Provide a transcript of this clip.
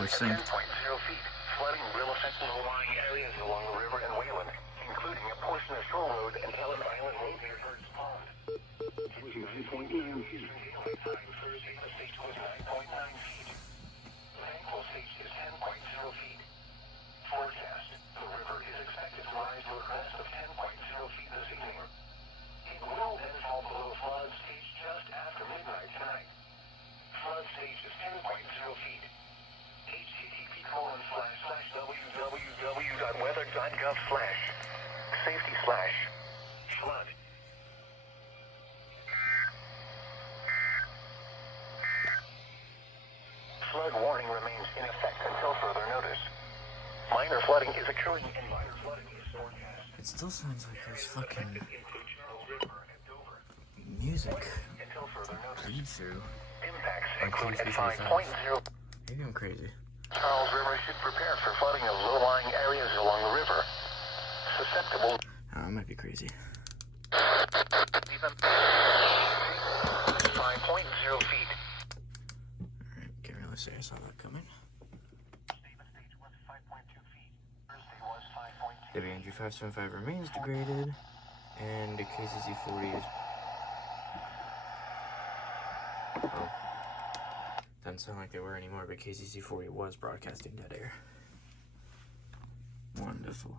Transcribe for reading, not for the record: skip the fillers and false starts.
we're synced. 10.0 feet. Flooding will affect low-lying areas along the river and Wayland, including a portion of Shore Road and Helen Island Road near Hurts Pond. It was 9.9 feet. Thursday, the stage was 9.9 feet. Thankful stage is 10.0 feet. Forecast. The river is expected to rise to a crest of 10.0 feet this evening. It will then fall below flood stage just after midnight tonight. Flood stage is 10.0 feet. http://www.weather.gov/safety/flood. Flood warning remains in effect until further notice. Minor flooding is occurring and minor flooding is forecast. It still sounds like there's fucking music bleed through. Impacts include at 5.0. Maybe I'm crazy. Charles River should prepare for flooding of low-lying areas along the river. Susceptible. Oh, I might be crazy. 5.0 feet. Alright, can't really say I saw that coming. WNG 575 remains degraded, and the KCC 40 is. Oh. Doesn't sound like they were anymore, but KCC 40 was broadcasting dead air. Wonderful.